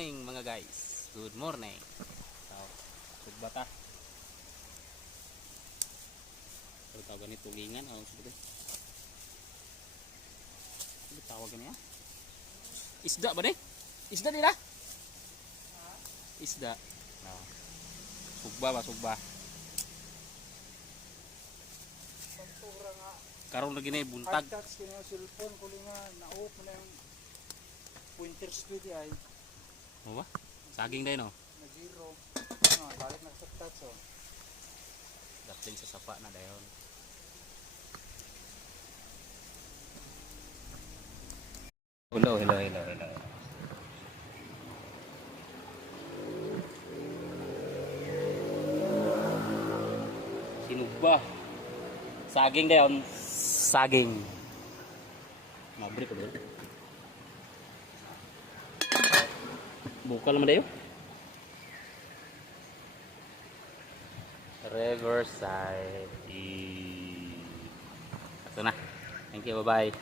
morning mga guys. Good morning. So, sugbata. Pero tawag ganito tulingan. Ano tawag ganito? Isda ba Isda nila? Isda. No. Sugba ba? Sugba. Karon lagi na buntag. Touch ko yung cellphone ko nga na-off na yung pointer speed ay. Mo ba? Saging day no. Na-zero. Balik na sa touch oh. Dating sa sapa na dayon. Hello. Sinugba. Saging dayon. Saging. Mabrik ko dito. Bukal naman dayo. Riverside. Ito na. Thank you. Bye-bye.